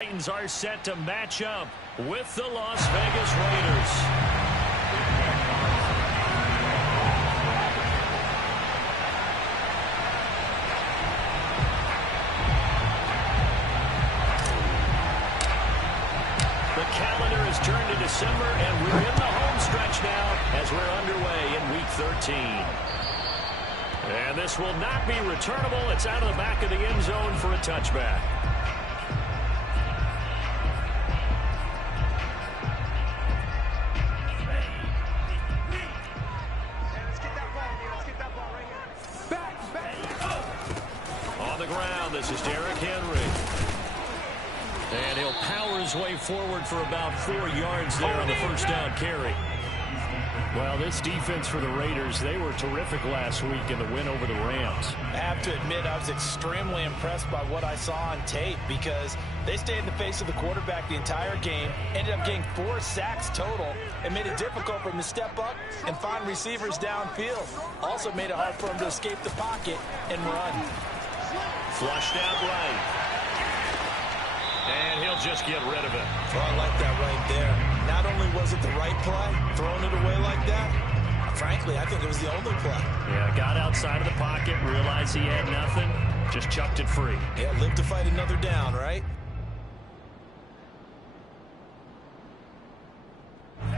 Titans are set to match up with the Las Vegas Raiders. The calendar has turned to December, and we're in the home stretch now as we're underway in Week 13. And this will not be returnable. It's out of the back of the end zone for a touchback. This is Derrick Henry. And he'll power his way forward for about 4 yards there on the first down carry. Well, this defense for the Raiders, they were terrific last week in the win over the Rams. I have to admit, I was extremely impressed by what I saw on tape because they stayed in the face of the quarterback the entire game, ended up getting 4 sacks total, and made it difficult for him to step up and find receivers downfield. Also made it hard for him to escape the pocket and run. Flushed out right. And he'll just get rid of it. Oh, I like that right there. Not only was it the right play, throwing it away like that, frankly, I think it was the only play. Yeah, got outside of the pocket, realized he had nothing, just chucked it free. Yeah, live to fight another down, right?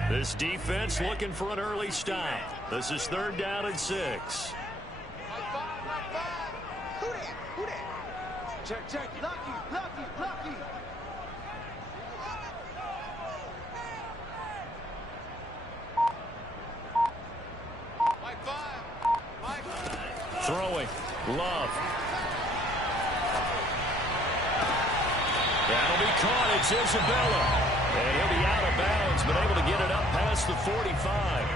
This defense looking for an early stop. This is 3rd down and 6. Check, lucky. Throwing, Love. That'll be caught. It's Isabella. And he'll be out of bounds, but able to get it up past the 45.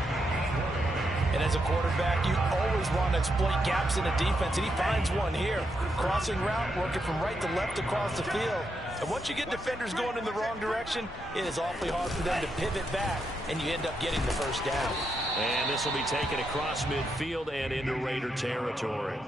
And as a quarterback, you always want to exploit gaps in the defense, and he finds one here. Crossing route, working from right to left across the field. And once you get defenders going in the wrong direction, it is awfully hard for them to pivot back, and you end up getting the first down. And this will be taken across midfield and into Raider territory.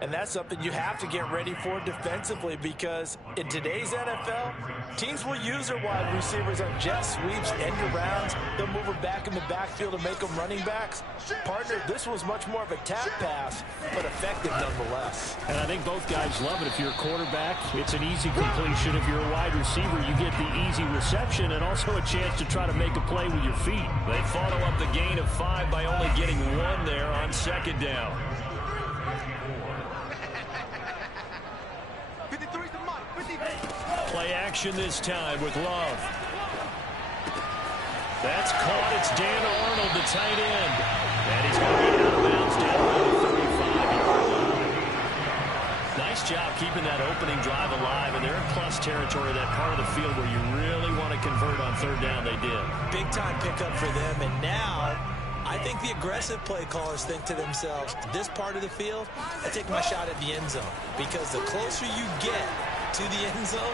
And that's something you have to get ready for defensively because in today's NFL, teams will use their wide receivers on jet sweeps, end arounds. They'll move them back in the backfield and make them running backs. Partner, this was much more of a tap pass, but effective nonetheless. And I think both guys love it. If you're a quarterback, it's an easy completion. If you're a wide receiver, you get the easy reception and also a chance to try to make a play with your feet. They follow up the gain of 5 by only getting 1 there on 2nd down. Play action this time with Love. That's caught. It's Dan Arnold, the tight end. And he's going to get out of bounds down to the 35-yard line. Nice job keeping that opening drive alive. And they're in plus territory, that part of the field where you really want to convert on 3rd down. They did. Big time pickup for them. And now I think the aggressive play callers think to themselves, this part of the field, I take my shot at the end zone. Because the closer you get to the end zone,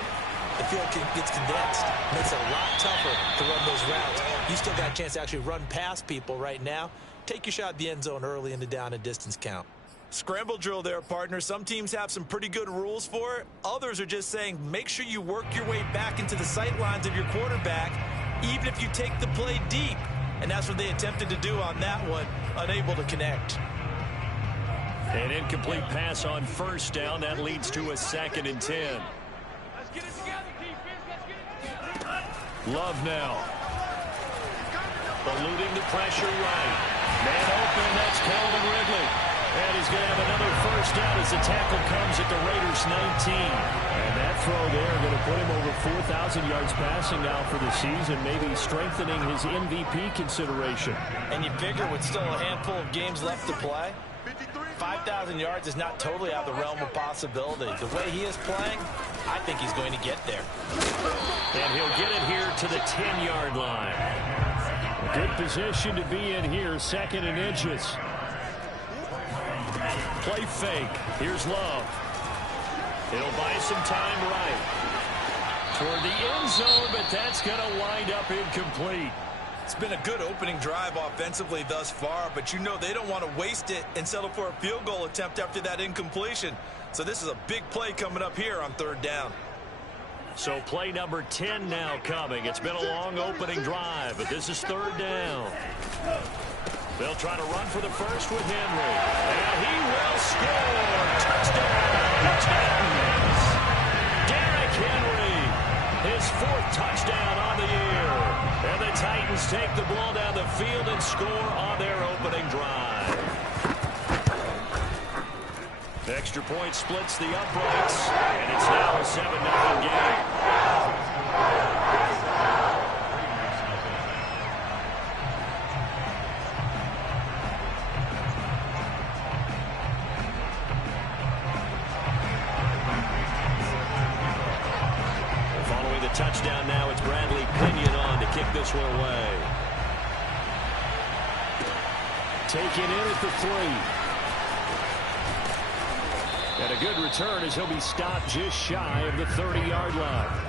the field gets condensed. Makes it a lot tougher to run those routes. You still got a chance to actually run past people right now. Take your shot at the end zone early in the down and distance count. Scramble drill there, partner. Some teams have some pretty good rules for it. Others are just saying make sure you work your way back into the sight lines of your quarterback, even if you take the play deep. And that's what they attempted to do on that one, unable to connect. An incomplete pass on 1st down. That leads to a 2nd and 10. Love now. Eluding the pressure right. Man open, that's Calvin Ridley. And he's going to have another first down as the tackle comes at the Raiders' 19. And that throw there going to put him over 4,000 yards passing now for the season, maybe strengthening his MVP consideration. And you figure with still a handful of games left to play, 5,000 yards is not totally out of the realm of possibility. The way he is playing, I think he's going to get there. And he'll get it here to the 10-yard line. A good position to be in here, 2nd and inches. Play fake. Here's Love. It'll buy some time right toward the end zone, but that's going to wind up incomplete. It's been a good opening drive offensively thus far, but you know they don't want to waste it and settle for a field goal attempt after that incompletion. So this is a big play coming up here on 3rd down. So play number 10 now coming. It's been a long opening drive, but this is third down. They'll try to run for the first with Henry. And he will score. Touchdown. Titans. Derrick Henry. His 4th touchdown on the year. And the Titans take the ball down the field and score on their opening drive. The extra point splits the uprights, and it's now a 7-0 game. Following the touchdown now, it's Bradley Pinion on to kick this one away. Taken in at the 3. And a good return as he'll be stopped just shy of the 30-yard line.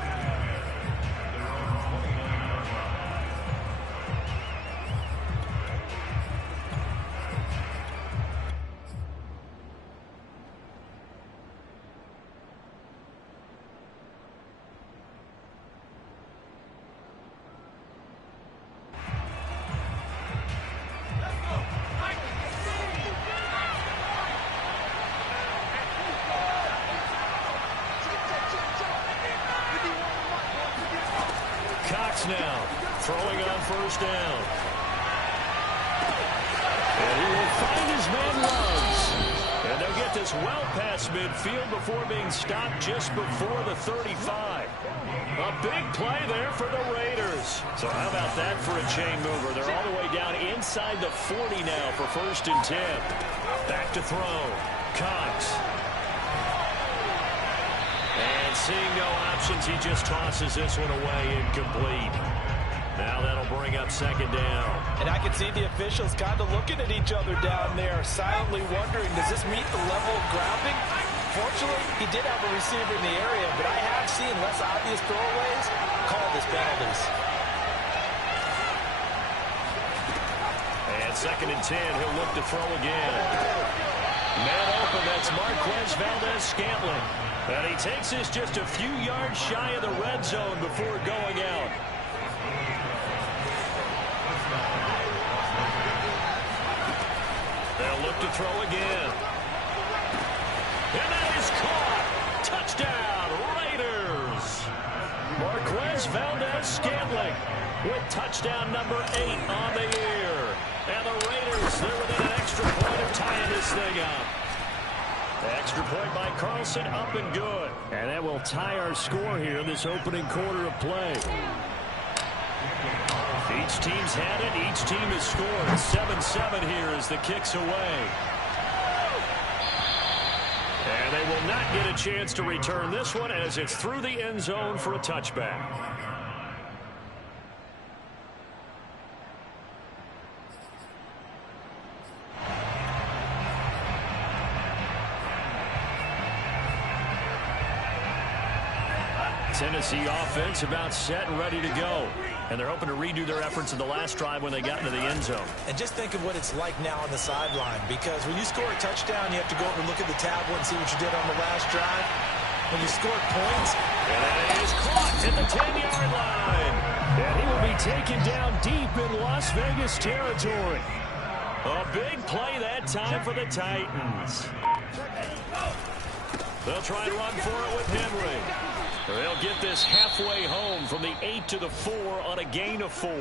Now throwing on first down. And he will find his man Loves. And they'll get this well past midfield before being stopped just before the 35. A big play there for the Raiders. So how about that for a chain mover? They're all the way down inside the 40 now for 1st and 10. Back to throw. Cox. And seeing no options, he just tosses this one away incomplete. Now that'll bring up 2nd down. And I can see the officials kind of looking at each other down there, silently wondering, does this meet the level of grounding? Fortunately, he did have a receiver in the area, but I have seen less obvious throwaways call this penalties. And 2nd and 10, he'll look to throw again. Man open, that's Marquez Valdes-Scantling. And he takes this just a few yards shy of the red zone before going out. They'll look to throw again. And that is caught. Touchdown, Raiders. Marquez Valdes-Scantling with touchdown number 8 on the year. And the Raiders, they're within an extra point of tying this thing up. The extra point by Carlson, up and good. And that will tie our score here in this opening quarter of play. Each team's had it. Each team has scored. 7-7 here as the kick's away. And they will not get a chance to return this one as it's through the end zone for a touchback. Tennessee offense about set and ready to go. And they're hoping to redo their efforts in the last drive when they got into the end zone. And just think of what it's like now on the sideline, because when you score a touchdown, you have to go over and look at the tablet and see what you did on the last drive. When you scored points. And that is caught at the 10-yard line. And he will be taken down deep in Las Vegas territory. A big play that time for the Titans. They'll try and run for it with Henry. They'll get this halfway home from the 8 to the 4 on a gain of 4.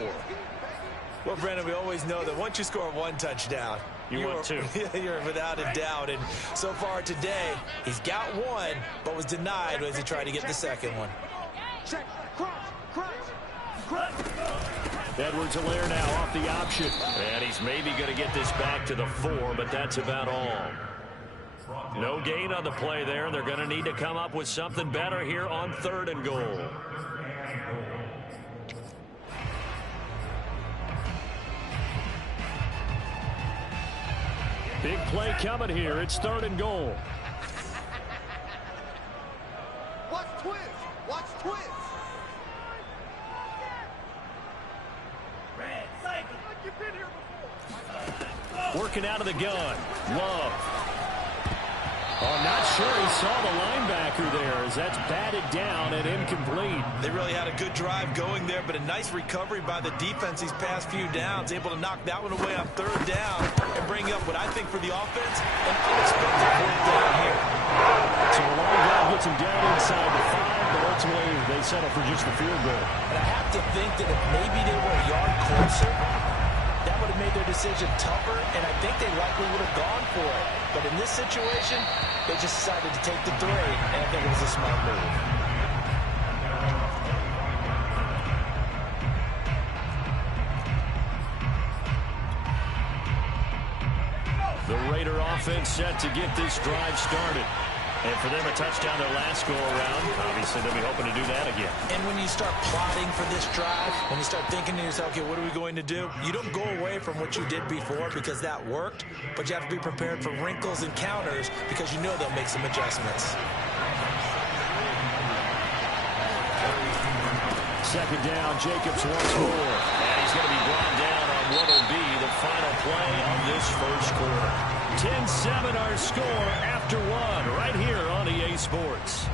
Well, Brandon, we always know that once you score 1 touchdown, you want 2. You're without a doubt. And so far today, he's got 1, but was denied as he tried to get the second one. Edwards-Helaire now off the option. And he's maybe going to get this back to the 4, but that's about all. No gain on the play there. They're going to need to come up with something better here on 3rd and goal. Big play coming here. It's 3rd and goal. Watch twist. Watch twist. You've been here before. Working out of the gun. Love. Oh, not sure he saw the linebacker there as that's batted down and incomplete. They really had a good drive going there, but a nice recovery by the defense these past few downs, able to knock that one away on third down and bring up what I think for the offense, an unexpected fourth down here. So a long drive gets him down inside the 5, but ultimately they settle for just the field goal. And I have to think that if maybe they were a yard closer, that would have made their decision tougher, and I think they likely would have gone for it. But in this situation, they just decided to take the 3, and I think it was a smart move. The Raider offense set to get this drive started. And for them, a touchdown their last go-around. Obviously, they'll be hoping to do that again. And when you start plotting for this drive, when you start thinking to yourself, okay, what are we going to do? You don't go away from what you did before because that worked, but you have to be prepared for wrinkles and counters because you know they'll make some adjustments. Second down, Jacobs once more. And he's going to be brought down on what will be the final play of this first quarter. 10-7 our score after 1 right here on EA Sports.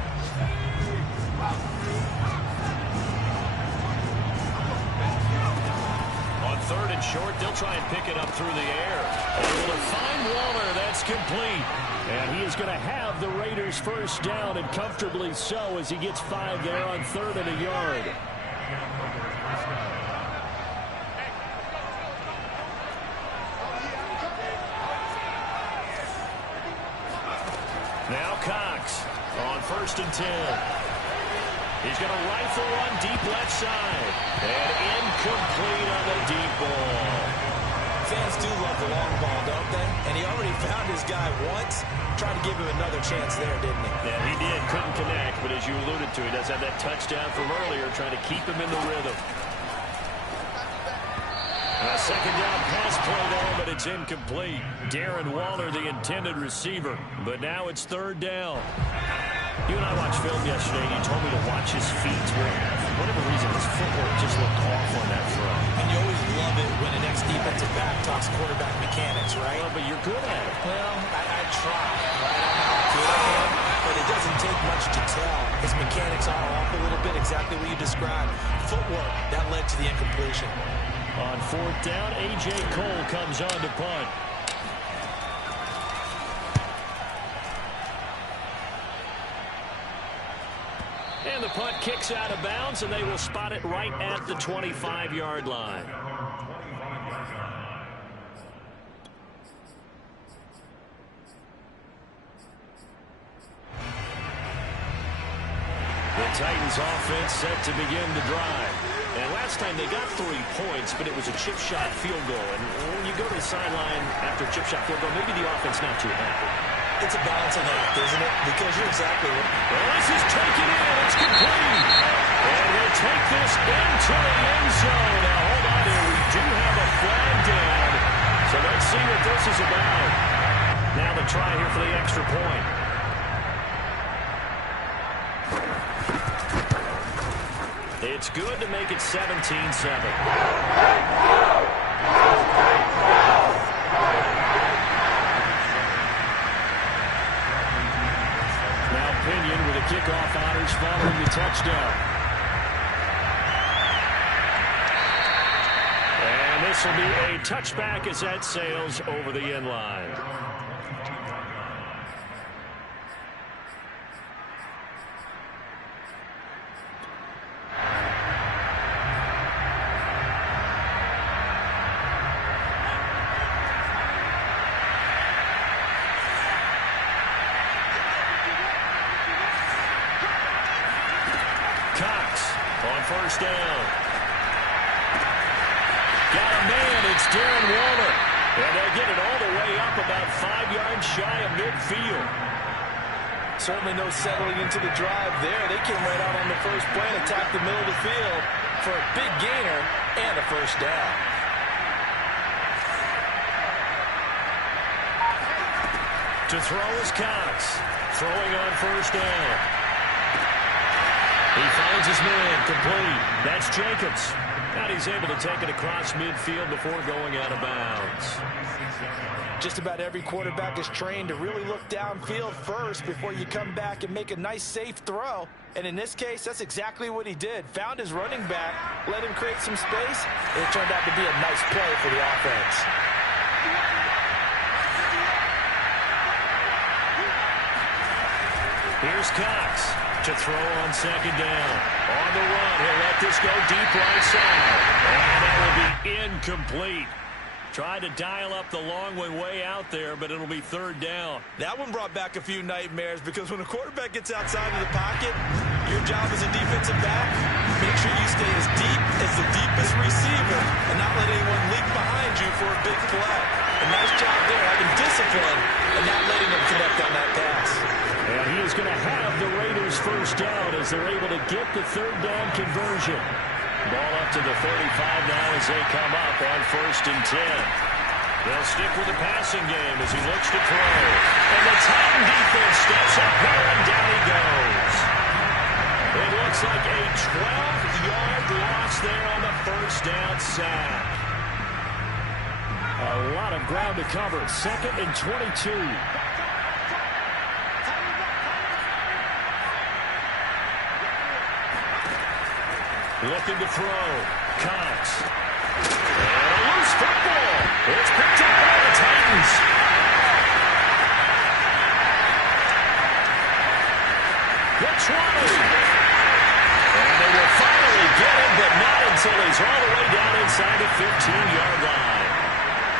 On third and short, they'll try and pick it up through the air. Able to find Waller. That's complete. And he is going to have the Raiders first down, and comfortably so, as he gets 5 there on third and a yard. Now Cox on first and 10. He's going to rifle one deep left side. And incomplete on the deep ball. Fans do love the long ball, don't they? And he already found his guy once. Tried to give him another chance there, didn't he? Yeah, he did. Couldn't connect. But as you alluded to, he does have that touchdown from earlier, trying to keep him in the rhythm. A second down pass play there, but it's incomplete. Darren Waller, the intended receiver. But now it's third down. You and I watched film yesterday, and you told me to watch his feet. For whatever reason, his footwork just looked off on that throw. And you always love it when an ex-defensive back talks quarterback mechanics, right? Well, but you're good at it. Well, I try. Right? I know how good I am, but it doesn't take much to tell. His mechanics are off a little bit, exactly what you described. Footwork, that led to the incompletion. On fourth down, A.J. Cole comes on to punt. And the punt kicks out of bounds, and they will spot it right at the 25-yard line. The Titans offense set to begin the drive. And last time they got 3 points, but it was a chip shot field goal. And when you go to the sideline after a chip shot field goal, maybe the offense not too happy. It's a balancing act, isn't it? Because you're exactly right. Well, this is taken in. It's complete. And he'll take this into the end zone. Now, hold on here. We do have a flag down. So let's see what this is about. Now the try here for the extra point. It's good to make it 17-7. Pinion with a kickoff honors following the touchdown. And this will be a touchback as that sails over the end line. First down. Got a man. It's Darren Waller. And they'll get it all the way up about 5 yards shy of midfield. Certainly no settling into the drive there. They came right out on the first play and attacked the middle of the field for a big gainer and a first down. To throw is Cox. Throwing on first down. He finds his man complete. That's Jacobs. And he's able to take it across midfield before going out of bounds. Just about every quarterback is trained to really look downfield first before you come back and make a nice, safe throw. And in this case, that's exactly what he did. Found his running back, let him create some space, and it turned out to be a nice play for the offense. Here's Cox to throw on second down. On the run, he'll let this go deep right side. And that will be incomplete. Tried to dial up the long one way out there, but it'll be third down. That one brought back a few nightmares because when a quarterback gets outside of the pocket, your job as a defensive back, make sure you stay as deep as the deepest receiver and not let anyone leak behind you for a big play. A nice job there, having discipline and not letting them connect on that pass. And he is going to have the Raiders first down as they're able to get the third down conversion. Ball up to the 35 now as they come up on 1st and 10. They'll stick with the passing game as he looks to throw. And the Titan defense steps up there and down he goes. It looks like a 12-yard loss there on the first down sack. A lot of ground to cover. 2nd and 22. Looking to throw. Cox. And a loose football. It's picked up by the Titans. The 20. And they will finally get him, but not until he's all the way down inside the 15-yard line.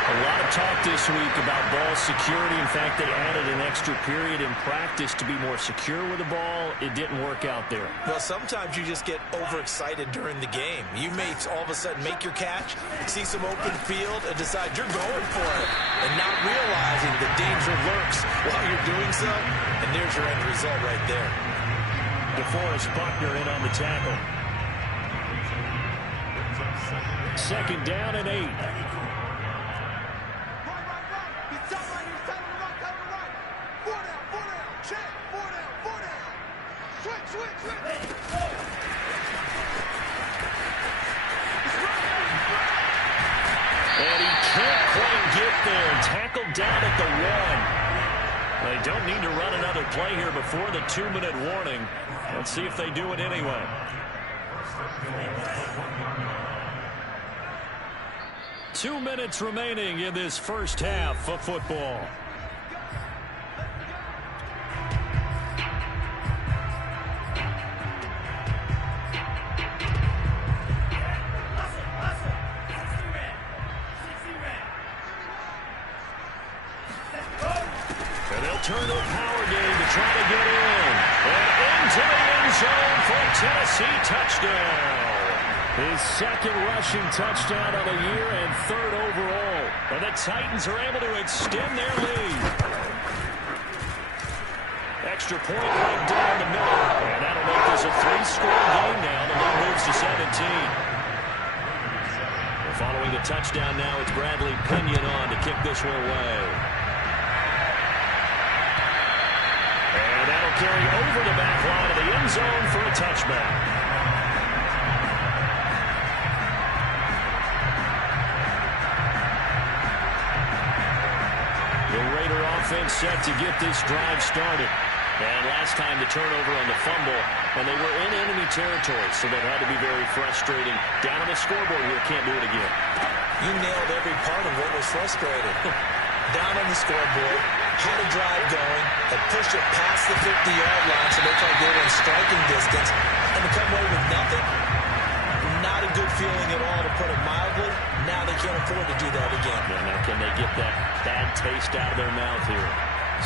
A lot of talk this week about ball security. In fact, they added an extra period in practice to be more secure with the ball. It didn't work out there. Well, sometimes you just get overexcited during the game. You may all of a sudden make your catch, see some open field, and decide you're going for it, and not realizing the danger lurks while you're doing so. And there's your end result right there. DeForest Buckner in on the tackle. 2nd down and 8. And he can't quite get there. Tackled down at the 1. They don't need to run another play here before the 2-minute warning. Let's see if they do it anyway. Two minutes remaining in this first half of football. Turn to a power game to try to get in. And into the end zone for a Tennessee touchdown. His 2nd rushing touchdown of the year and 3rd overall. And the Titans are able to extend their lead. Extra point right down the middle. And that'll make this a 3-score game now. The lead moves to 17. And following the touchdown now, it's Bradley Pinion on to kick this one away. And that'll carry over the back line of the end zone for a touchback. The Raider offense set to get this drive started. And last time the turnover on the fumble, and they were in enemy territory, so that had to be very frustrating. Down on the scoreboard here, can't do it again. You nailed every part of what was frustrating. Down on the scoreboard, had a drive going, had pushed it past the 50-yard line so they thought they were in striking distance, and to come away with nothing, not a good feeling at all, to put it mildly. Now they can't afford to do that again. Yeah, now can they get that bad taste out of their mouth here?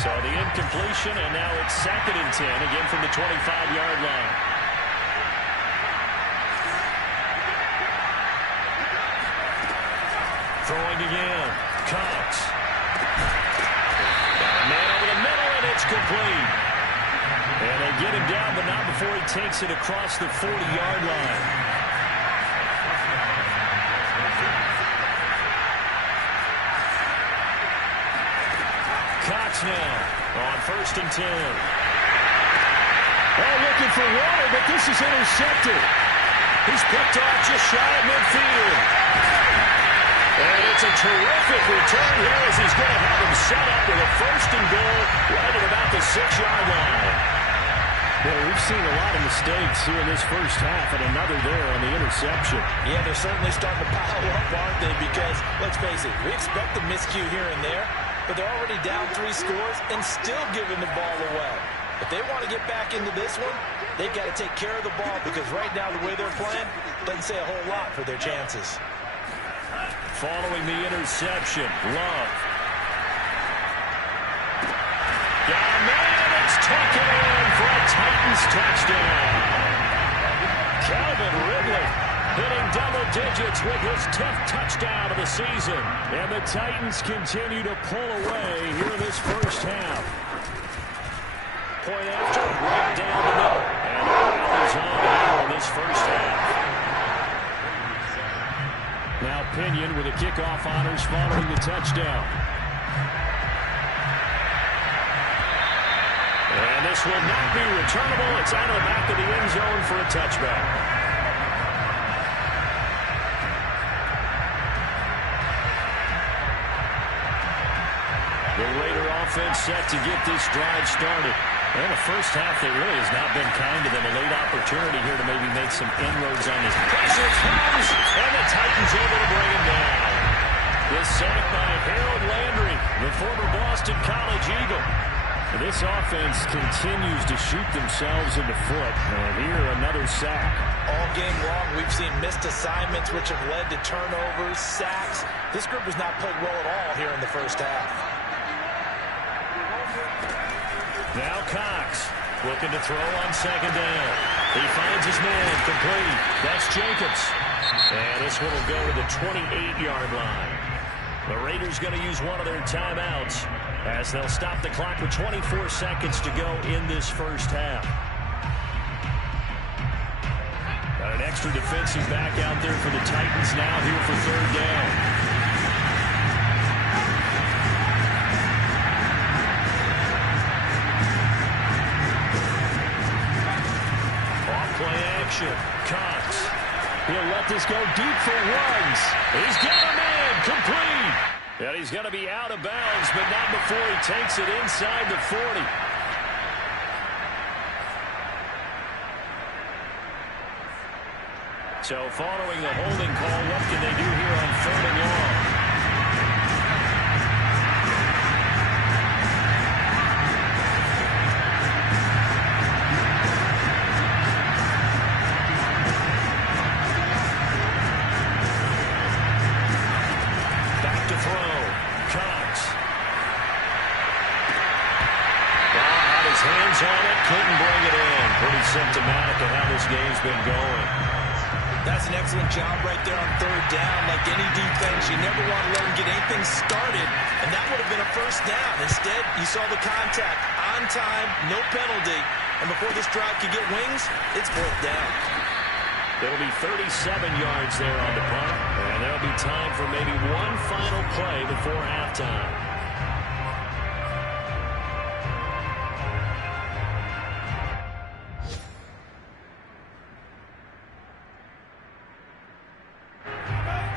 So the incompletion, and now it's 2nd and 10, again from the 25-yard line. Throwing again, Cox. Man over the middle, and it's complete. And they get him down, but not before he takes it across the 40-yard line. Cox now on 1st and 10. Oh, looking for water, but this is intercepted. He's picked off just shy of midfield. And it's a terrific return here as he's going to have him set up with a first and goal right at about the 6-yard line. Well, we've seen a lot of mistakes here in this first half, and another there on the interception. Yeah, they're certainly starting to pile up, aren't they? Because, let's face it, we expect a miscue here and there, but they're already down 3 scores and still giving the ball away. If they want to get back into this one, they've got to take care of the ball because right now the way they're playing doesn't say a whole lot for their chances. Following the interception, Love. Got a man, it's taken in for a Titans touchdown. Calvin Ridley hitting double digits with his 10th touchdown of the season. And the Titans continue to pull away here in this first half. Point after, right down the middle. And the ball is on here in this first half. Now Pinion with the kickoff honors following the touchdown. And this will not be returnable. It's out of the back of the end zone for a touchback. The Raider offense set to get this drive started. Well, the first half, they really has not been kind to them. A late opportunity here to maybe make some inroads on this. Pressure comes, and the Titans able to bring him down. The sack by Harold Landry, the former Boston College Eagle. This offense continues to shoot themselves in the foot. And here, another sack. All game long, we've seen missed assignments, which have led to turnovers, sacks. This group has not played well at all here in the first half. Now Cox looking to throw on second down. He finds his man complete. That's Jacobs. And this one will go to the 28-yard line. The Raiders going to use one of their timeouts as they'll stop the clock with 24 seconds to go in this first half. Got an extra defensive back out there for the Titans now here for third down. Cox. He'll let this go deep for runs. He's got a man complete. And he's going to be out of bounds, but not before he takes it inside the 40. So following the holding call, what can they do here on 3rd and long? Symptomatic of how this game's been going. That's an excellent job right there on 3rd down. Like any defense, you never want to let them get anything started, and that would have been a first down. Instead, you saw the contact on time, no penalty, and before this drive could get wings, it's 4th down. It'll be 37 yards there on the punt, and there'll be time for maybe one final play before halftime.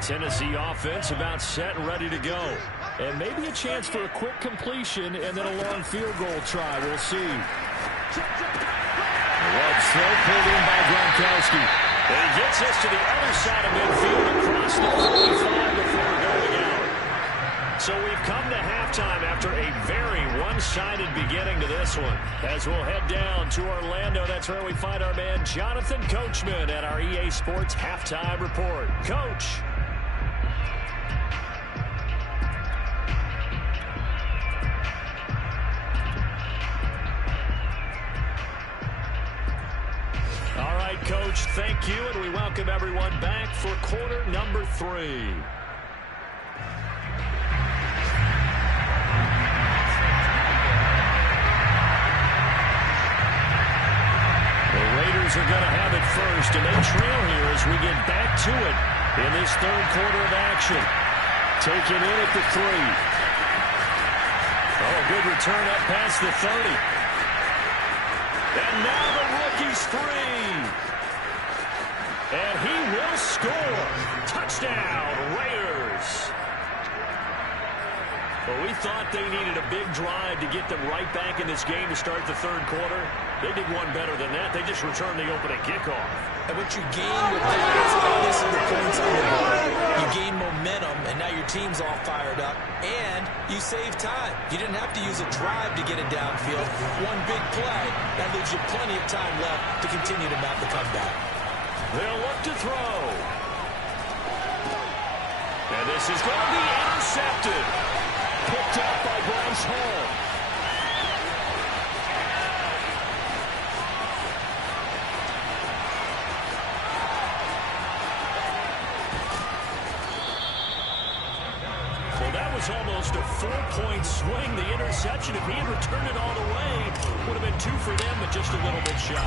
Tennessee offense about set and ready to go. And maybe a chance for a quick completion and then a long field goal try. We'll see. Love throw pulled in by Gronkowski. And he gets us to the other side of midfield across the 45 before going out. So we've come to halftime after a very one-sided beginning to this one. As we'll head down to Orlando, that's where we find our man Jonathan Coachman at our EA Sports Halftime Report. Coach. Coach, thank you, and we welcome everyone back for quarter number 3. The Raiders are going to have it first, and they trail here as we get back to it in this 3rd quarter of action. Taken in at the 3. Oh, good return up past the 30. And now the rookie's free. And he will score. Touchdown, Raiders. Well, we thought they needed a big drive to get them right back in this game to start the third quarter. They did one better than that. They just returned the opening kickoff. And what you gain with that is obviously the points on the board. You gain momentum, and now your team's all fired up. And you save time. You didn't have to use a drive to get it downfield. One big play, that leaves you plenty of time left to continue to mount the comeback. They'll look to throw. And this is going to be intercepted. Picked up by Bryce Hall. Well, that was almost a 4-point swing. The interception, if he had returned it all the way, would have been 2 for them, but just a little bit shy.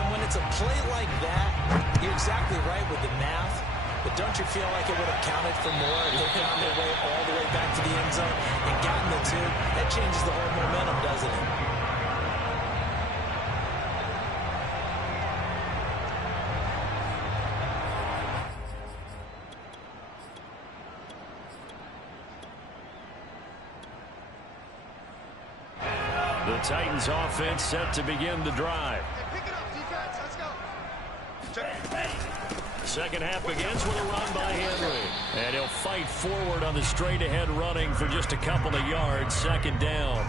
And when it's a play like that, you're exactly right with the math. But don't you feel like it would have counted for more if they found their way all the way back to the end zone and gotten the 2? That changes the whole momentum, doesn't it? The Titans offense set to begin the drive. Pick it up, defense. Let's go. Second half begins with a run by Henry. And he'll fight forward on the straight-ahead running for just a couple of yards. Second down.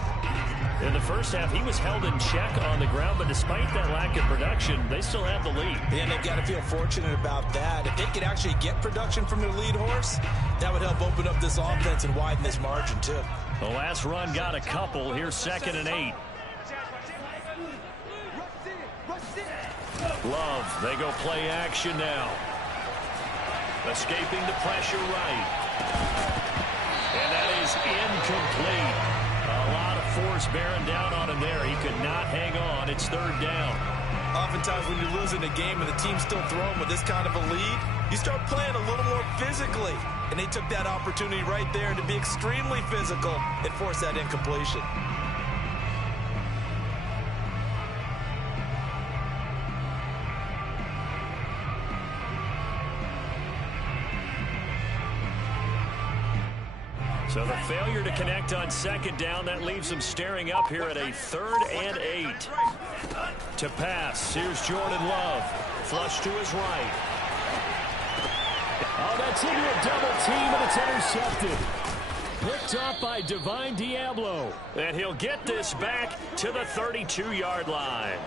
In the first half, he was held in check on the ground, but despite that lack of production, they still have the lead. And they've got to feel fortunate about that. If they could actually get production from their lead horse, that would help open up this offense and widen this margin, too. The last run got a couple. Here's 2nd and 8. Love, they go play action now. Escaping the pressure right. And that is incomplete. A lot of force bearing down on him there. He could not hang on. It's 3rd down. Oftentimes when you're losing a game and the team's still throwing with this kind of a lead, you start playing a little more physically. And they took that opportunity right there to be extremely physical and force that incompletion. So the failure to connect on 2nd down, that leaves them staring up here at a 3rd and 8. To pass, here's Jordan Love. Flush to his right. Oh, that's into a double team, and it's intercepted. Picked up by Divine Diablo. And he'll get this back to the 32-yard line.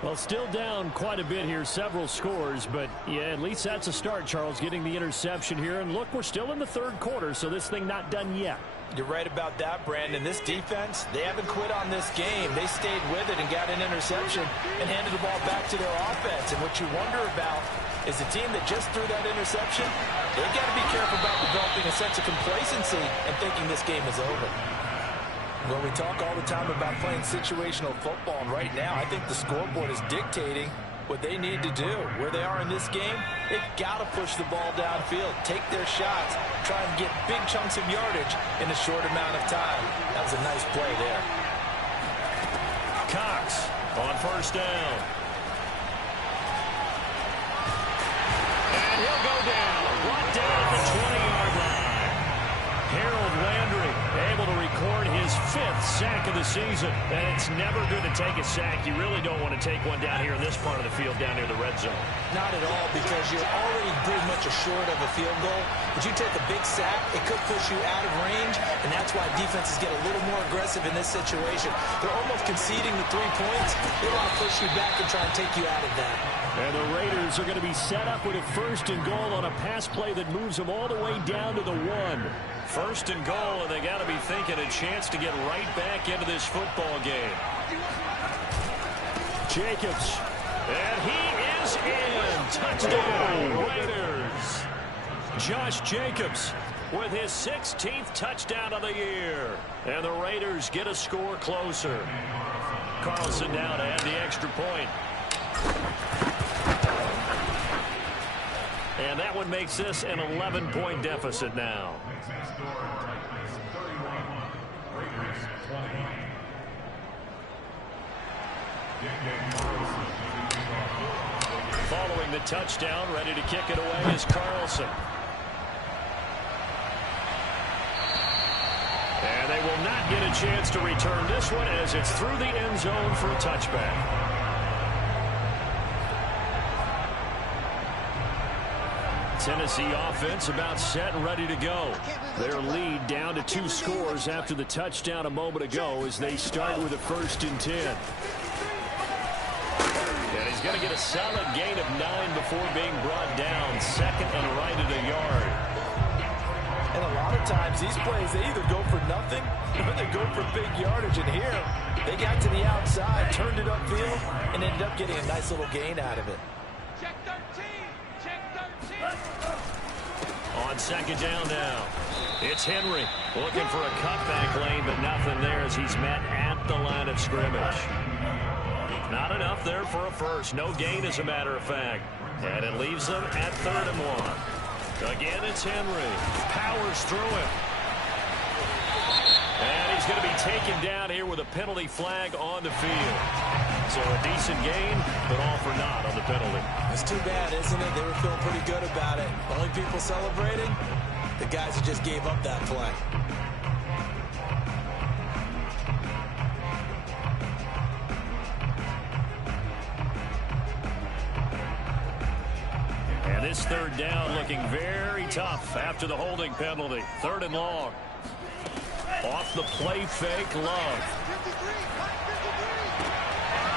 Well, still down quite a bit here, several scores, but yeah, at least that's a start, Charles, getting the interception here. And look, we're still in the 3rd quarter, so this thing not done yet. You're right about that, Brandon. This defense, they haven't quit on this game. They stayed with it and got an interception and handed the ball back to their offense. And what you wonder about is the team that just threw that interception, they've got to be careful about developing a sense of complacency and thinking this game is over. Well, we talk all the time about playing situational football, and right now I think the scoreboard is dictating what they need to do. Where they are in this game, they've got to push the ball downfield, take their shots, try and get big chunks of yardage in a short amount of time. That was a nice play there. Cox on 1st down. And he'll go down. Brought down at the 20-yard line. Harold Landry able to record his 5th sack of the season. And it's never good to take a sack. You really don't want to take one down here in this part of the field, down near the red zone. Not at all, because you're already pretty much assured of a field goal. But you take a big sack, it could push you out of range, and that's why defenses get a little more aggressive in this situation. They're almost conceding the 3 points. They want to push you back and try and take you out of that. And the Raiders are going to be set up with a 1st and goal on a pass play that moves them all the way down to the 1. 1st and goal, and they got to be thinking a chance to get right back into this football game. Jacobs, and he is in. Touchdown, Raiders. Josh Jacobs with his 16th touchdown of the year. And the Raiders get a score closer. Carlson now to add the extra point. And that one makes this an 11-point deficit now. following the touchdown. Ready to kick it away is Carlson. And they will not get a chance to return this one as it's through the end zone for a touchback. Tennessee offense about set and ready to go. Their lead down to 2 scores after the touchdown a moment ago as they start with a 1st and 10. And he's going to get a solid gain of 9 before being brought down. 2nd and right at a yard. And a lot of times these plays, they either go for nothing or they go for big yardage. And here, they got to the outside, turned it upfield, and ended up getting a nice little gain out of it. Check 13. Check 13. On 2nd down now, it's Henry looking for a cutback lane, but nothing there as he's met at the line of scrimmage. Not enough there for a first. No gain, as a matter of fact. And it leaves them at 3rd and 1. Again, it's Henry. Powers through him. And he's going to be taken down here with a penalty flag on the field. So a decent gain, but all for naught on the penalty. It's too bad, isn't it? They were feeling pretty good about it. Only people celebrating, the guys who just gave up that play. And this 3rd down looking very tough after the holding penalty. 3rd and long. Off the play fake, Love. 53.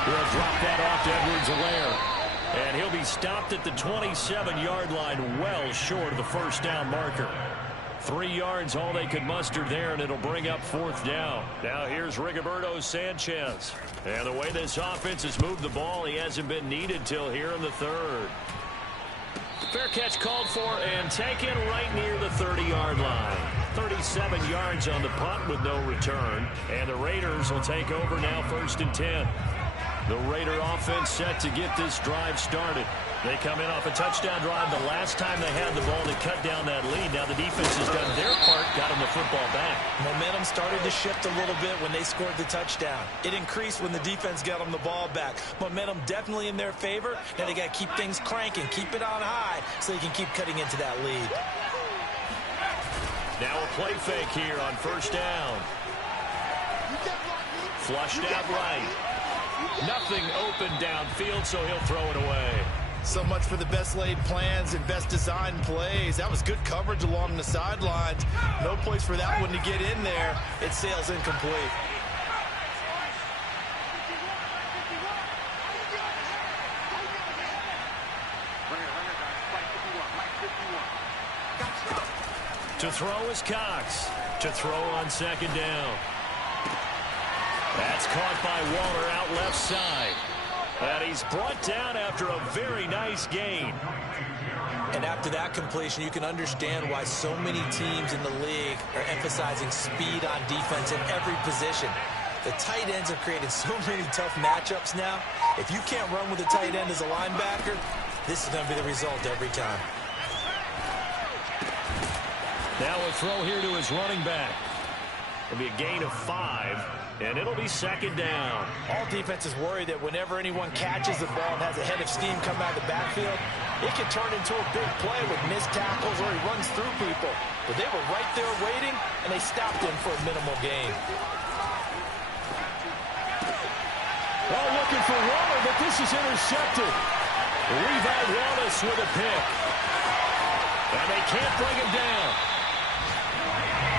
He'll drop that off to Edwards-Helaire. And he'll be stopped at the 27-yard line, well short of the 1st down marker. 3 yards, all they could muster there, and it'll bring up 4th down. Now here's Rigoberto Sanchez. And the way this offense has moved the ball, he hasn't been needed till here in the 3rd. Fair catch called for and taken right near the 30-yard line. 37 yards on the punt with no return. And the Raiders will take over now 1st and 10. The Raider offense set to get this drive started. They come in off a touchdown drive the last time they had the ball to cut down that lead. Now the defense has done their part, got them the football back. Momentum started to shift a little bit when they scored the touchdown. It increased when the defense got them the ball back. Momentum definitely in their favor. Now they got to keep things cranking, keep it on high so they can keep cutting into that lead. Now a play fake here on 1st down. Flushed out right. Nothing open downfield, so he'll throw it away. So much for the best laid plans and best designed plays. That was good coverage along the sidelines. No place for that one to get in there. It sails incomplete. To throw is Cox. To throw on 2nd down. That's caught by Waller out left side. And he's brought down after a very nice gain. And after that completion, you can understand why so many teams in the league are emphasizing speed on defense in every position. The tight ends have created so many tough matchups now. If you can't run with a tight end as a linebacker, this is going to be the result every time. Now a throw here to his running back. It'll be a gain of 5, and it'll be 2nd down. All defenses worry that whenever anyone catches the ball and has a head of steam come out of the backfield, it can turn into a big play with missed tackles or he runs through people. But they were right there waiting, and they stopped him for a minimal gain. Well, looking for Waller, but this is intercepted. Levi Wallace with a pick. And they can't bring him down.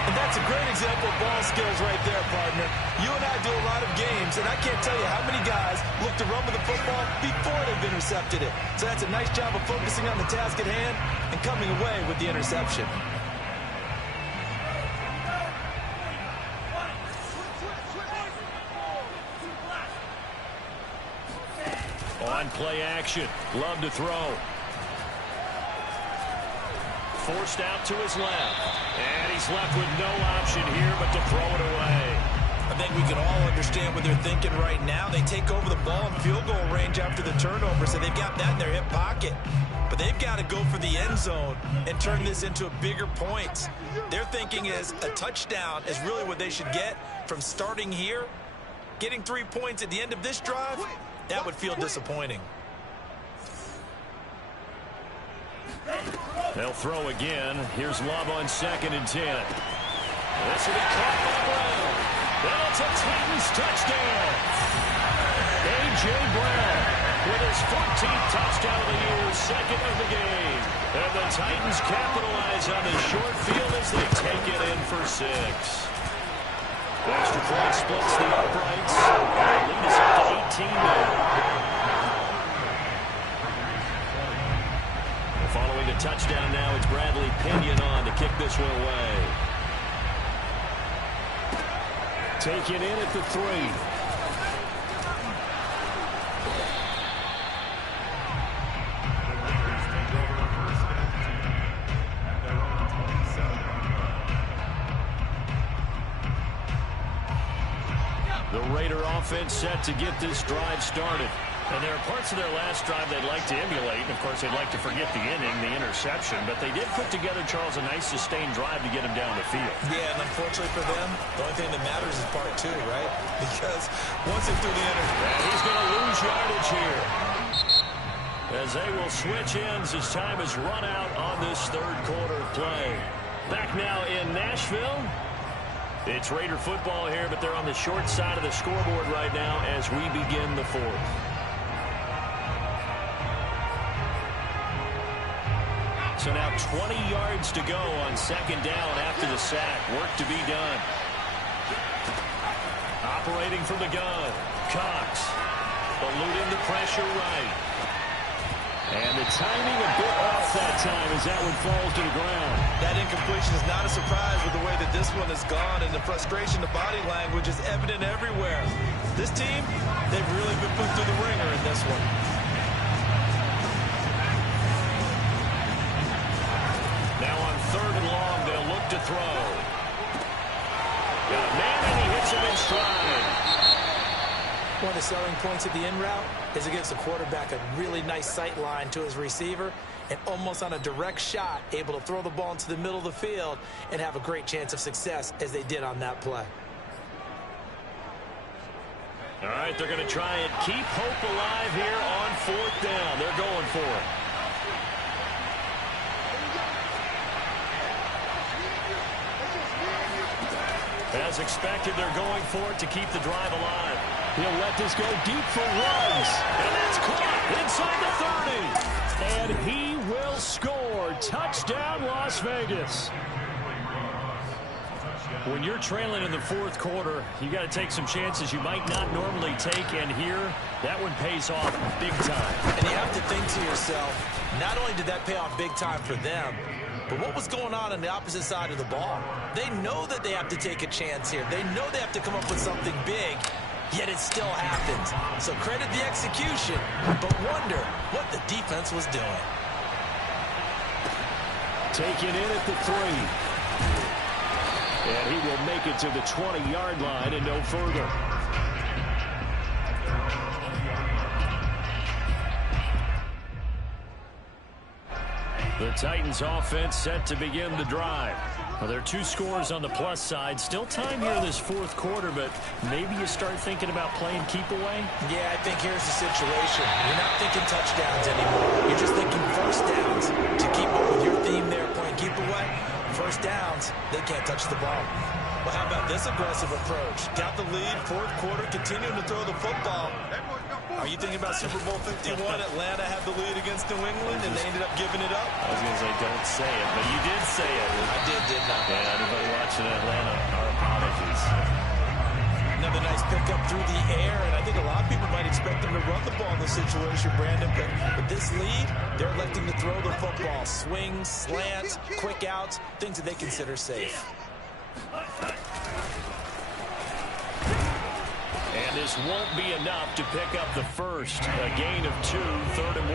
And that's a great example of ball skills right there, partner. You and I do a lot of games, and I can't tell you how many guys look to run with the football before they've intercepted it. So that's a nice job of focusing on the task at hand and coming away with the interception. On play action, Love to throw. Forced out to his left. And he's left with no option here but to throw it away. I think we can all understand what they're thinking right now. They take over the ball in field goal range after the turnover, so they've got that in their hip pocket. But they've got to go for the end zone and turn this into a bigger point. Their thinking is a touchdown is really what they should get from starting here. Getting 3 points at the end of this drive, that would feel disappointing. They'll throw again. Here's Love on 2nd and 10. This will be caught by Brown. Then it's a Titans touchdown. A.J. Brown with his 14th touchdown of the year, 2nd of the game. And the Titans capitalize on the short field as they take it in for 6. The extra point splits the uprights. And the lead is up to 18 now. Following a touchdown now, it's Bradley Pinion on to kick this one away. Taken in at the 3. The Raider offense set to get this drive started. And there are parts of their last drive they'd like to emulate. And, of course, they'd like to forget the inning, the interception. But they did put together, Charles, a nice sustained drive to get him down the field. Yeah, and unfortunately for them, the only thing that matters is part 2, right? Because once they threw the interception, he's going to lose yardage here. As they will switch ends as time is run out on this third quarter of play. Back now in Nashville. It's Raider football here, but they're on the short side of the scoreboard right now as we begin the 4th. So now 20 yards to go on 2nd down after the sack. Work to be done. Operating from the gun. Cox. Eluding the pressure right. And the timing a bit off that time as that one falls to the ground. That incompletion is not a surprise with the way that this one has gone, and the frustration, the body language is evident everywhere. This team, they've really been put through the ringer in this one. Now on 3rd and long, they'll look to throw. Got a man, and he hits him in stride. One of the selling points of the in route is it gives the quarterback a really nice sight line to his receiver, and almost on a direct shot, able to throw the ball into the middle of the field and have a great chance of success as they did on that play. All right, they're going to try and keep hope alive here on 4th down. They're going for it. As expected, they're going for it to keep the drive alive. He'll let this go deep for Ruggs. And that's caught inside the 30. And he will score. Touchdown, Las Vegas. When you're trailing in the 4th quarter, you got to take some chances you might not normally take. And here, that one pays off big time. And you have to think to yourself, not only did that pay off big time for them, but what was going on the opposite side of the ball? They know that they have to take a chance here. They know they have to come up with something big, yet it still happens. So credit the execution, but wonder what the defense was doing. Taken in at the 3. And he will make it to the 20-yard line and no further. The Titans offense set to begin the drive. Well, there are 2 scores on the plus side. Still time here in this 4th quarter, but maybe you start thinking about playing keep away? Yeah, I think here's the situation. You're not thinking touchdowns anymore. You're just thinking first downs. To keep up with your theme there, playing keep away, first downs, they can't touch the ball. Well, how about this aggressive approach? Got the lead, 4th quarter, continuing to throw the football. Are you thinking about Super Bowl 51? Atlanta had the lead against New England, and they ended up giving it up? I was going to say, don't say it, but you did say it. I did not. Yeah, anybody watching Atlanta, our apologies. Another nice pickup through the air, and I think a lot of people might expect them to run the ball in this situation, Brandon, but with this lead, they're electing to throw the football. Swings, slants, quick outs, things that they consider safe. And this won't be enough to pick up the first. A gain of 2, 3rd and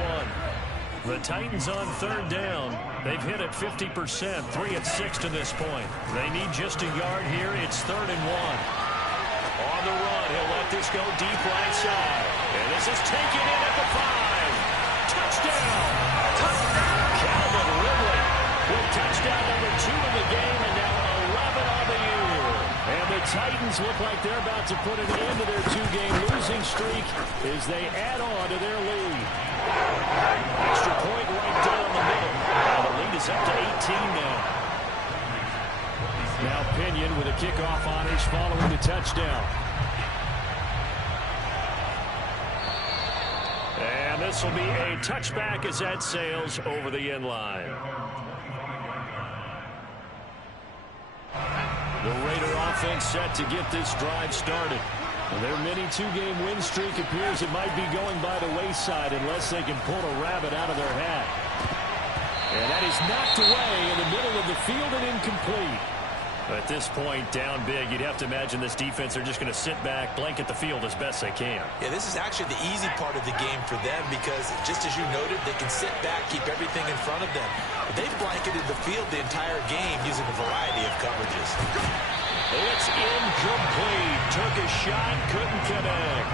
1. The Titans on 3rd down. They've hit it 50%, 3 at 6 to this point. They need just a yard here. It's 3rd and 1. On the run, he'll let this go deep right side. And this is taken in at the 5. Touchdown! Calvin Ridley with touchdown number 2 in the game, and now 11 on the year. And the Titans look like they're about to put an end to their 2-game losing streak as they add on to their lead. Extra point right down the middle. now. Now Pinion with a kickoff honors following the touchdown. And this will be a touchback as that sails over the end line. The Raider offense set to get this drive started. Their mini two-game win streak appears it might be going by the wayside unless they can pull a rabbit out of their hat. And that is knocked away in the middle of the field and incomplete. At this point, down big, you'd have to imagine this defense are just going to sit back, blanket the field as best they can. Yeah, this is actually the easy part of the game for them because, just as you noted, they can sit back, keep everything in front of them. But they've blanketed the field the entire game using a variety of coverages. It's incomplete. Took a shot, couldn't connect.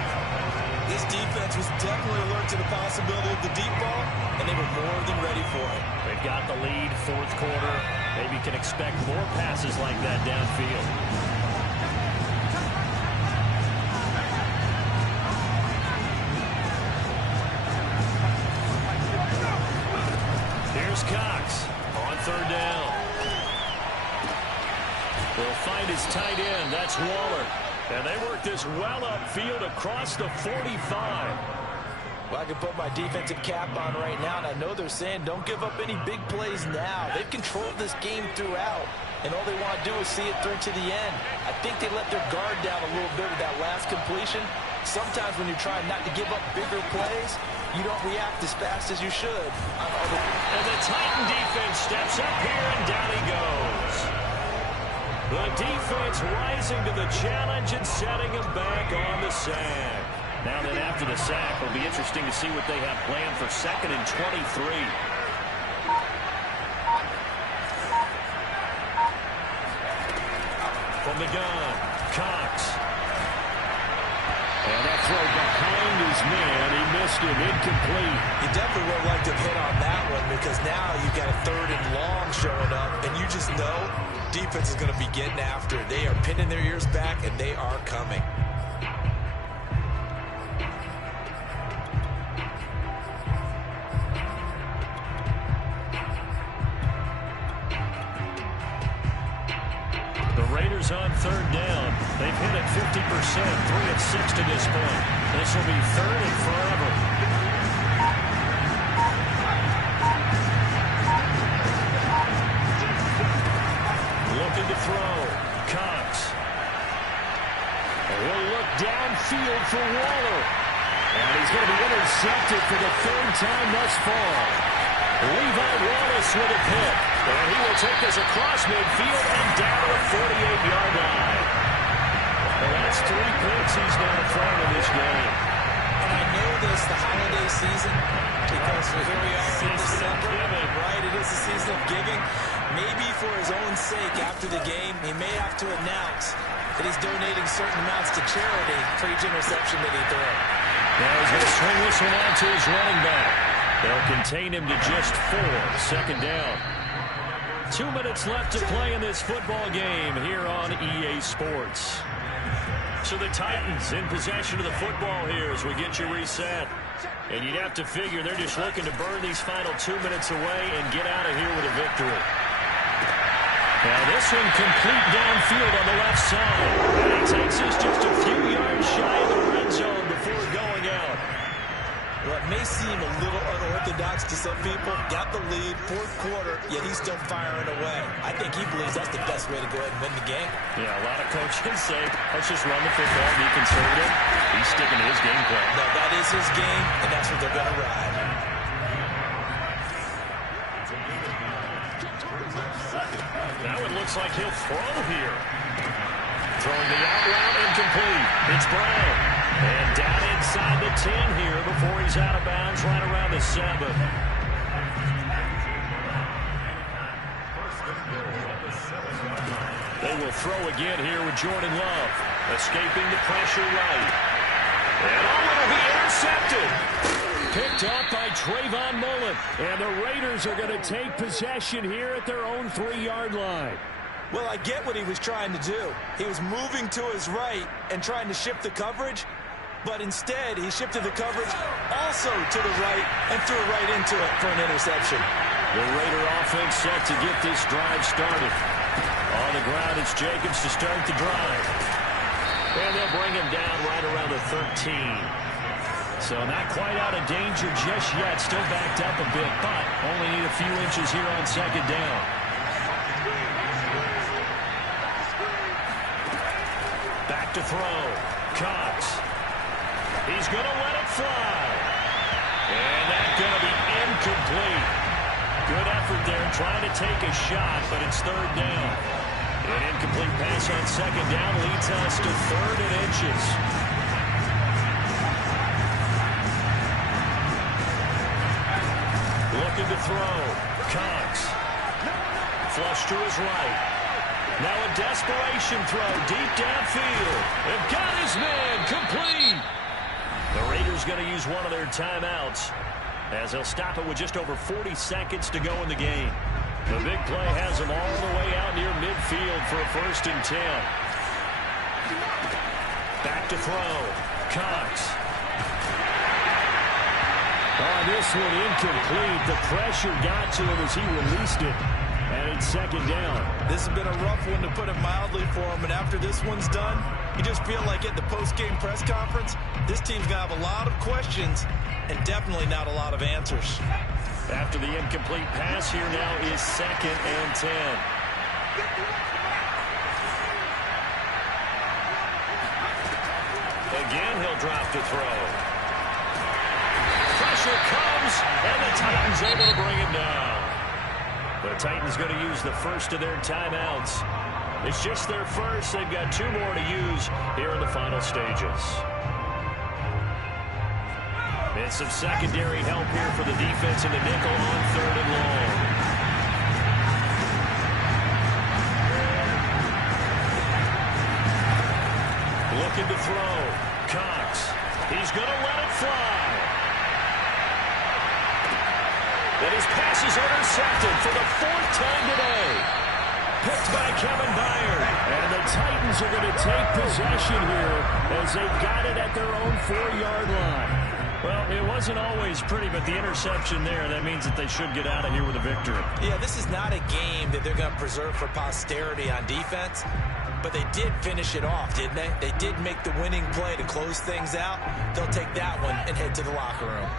This defense was definitely alert to the possibility of the deep ball, and they were more than ready for it. They've got the lead, fourth quarter. Maybe can expect more passes like that downfield. Here's Cox on third down. They'll find his tight end. That's Waller. And they work this well upfield across the 45. Well, I can put my defensive cap on right now, and I know they're saying don't give up any big plays now. They've controlled this game throughout, and all they want to do is see it through to the end. I think they let their guard down a little bit with that last completion. Sometimes when you're trying not to give up bigger plays, you don't react as fast as you should. And the Titan defense steps up here, and down he goes. The defense rising to the challenge and setting him back on the sack. Now then, after the sack, it'll be interesting to see what they have planned for 2nd and 23. From the gun, Cox. And that throw behind his man. He missed it, incomplete. You definitely would like to hit on that one because now you've got a 3rd and long showing up, and you just know defense is going to be getting after it. They are pinning their ears back, and they are coming. Raiders on third down. They've hit it 50%, 3 of 6 to this point. This will be 3rd and forever. Looking to throw. Cox. He'll look downfield for Waller. And he's going to be intercepted for the 3rd time thus far. Levi Wallace with a pick. And he will take this across midfield and down to the 48-yard line. Well, that's 3 picks he's now thrown in this game. And I know this, the holiday season, because here we are in December, right? It is the season of giving. Maybe for his own sake after the game, he may have to announce that he's donating certain amounts to charity for each interception that he threw. Now he's going to swing this one out to his running back. They'll contain him to just 4. 2nd down. 2 minutes left to play in this football game here on EA Sports. So the Titans in possession of the football here as we get you reset. And you'd have to figure they're just looking to burn these final 2 minutes away and get out of here with a victory. Now this one complete downfield on the left side. And he takes us just a few yards shy of the red zone before going out. Well, it may seem a little unorthodox to some people. Got the lead, 4th quarter, yet he's still firing away. I think he believes that's the best way to go ahead and win the game. Yeah, a lot of coaches say, let's just run the football, be conservative. He's sticking to his game plan. No, that is his game, and that's what they're going to ride. Now it looks like he'll throw here. Throwing the out route incomplete. It's Brown. And down inside the 10 here before he's out of bounds right around the 7. They will throw again here with Jordan Love. Escaping the pressure right. And it'll be intercepted. Picked up by Trayvon Mullen. And the Raiders are going to take possession here at their own 3-yard line. Well, I get what he was trying to do. He was moving to his right and trying to shift the coverage. But instead, he shifted the coverage also to the right and threw right into it for an interception. The Raider offense set to get this drive started. On the ground, it's Jacobs to start the drive. And they'll bring him down right around the 13. So not quite out of danger just yet. Still backed up a bit, but only need a few inches here on second down. Back to throw. Cox. He's going to let it fly. And that's going to be incomplete. Good effort there trying to take a shot, but it's third down. An incomplete pass on second down leads us to 3rd and inches. Looking to throw. Cox. Flush to his right. Now a desperation throw deep downfield. They've got his man complete. The Raiders going to use one of their timeouts as they'll stop it with just over 40 seconds to go in the game. The big play has them all the way out near midfield for a 1st and 10. Back to throw. Cox. Oh, this one incomplete. The pressure got to him as he released it. And it's second down. This has been a rough one, to put it mildly, for him. And after this one's done, you just feel like at the post-game press conference, this team's going to have a lot of questions and definitely not a lot of answers. After the incomplete pass, here now is 2nd and 10. Again, he'll drop to throw. Pressure comes, and the Titans able to bring him down. The Titans going to use the first of their timeouts. It's just their first. They've got 2 more to use here in the final stages. And some secondary help here for the defense in the nickel on 3rd and long. Looking to throw. Cox. He's going to let it fly. And his pass is intercepted for the 4th time today. Picked by Kevin Byard. And the Titans are going to take possession here as they've got it at their own 4-yard line. Well, it wasn't always pretty, but the interception there, that means that they should get out of here with a victory. Yeah, this is not a game that they're going to preserve for posterity on defense, but they did finish it off, didn't they? They did make the winning play to close things out. They'll take that one and head to the locker room.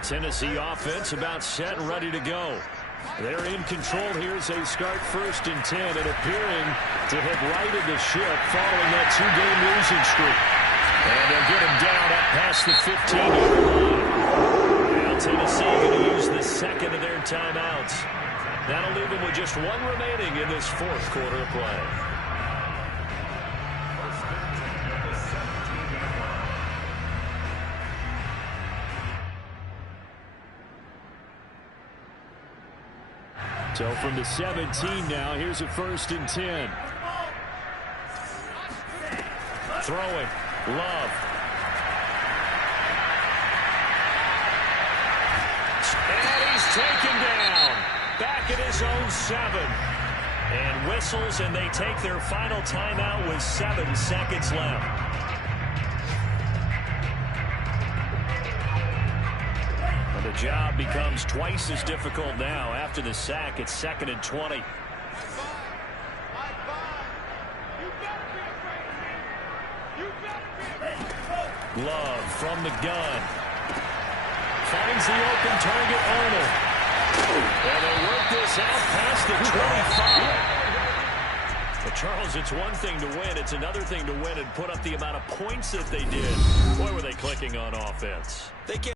Tennessee offense about set and ready to go. They're in control here as they start 1st and 10 and appearing to have righted the ship following that 2-game losing streak. And they'll get him down up past the 15-yard line. Now Tennessee going to use the 2nd of their timeouts. That'll leave them with just 1 remaining in this 4th quarter of play. So from the 17 now, here's a 1st and 10. Throwing. Love. And he's taken down. Back at his own 7. And whistles, and they take their final timeout with 7 seconds left. The job becomes twice as difficult now after the sack. It's 2nd and 20. Love from the gun. Finds the open target, Arnold. And they work this out past the 25. But Charles, it's one thing to win. It's another thing to win and put up the amount of points that they did. Boy, were they clicking on offense. They can't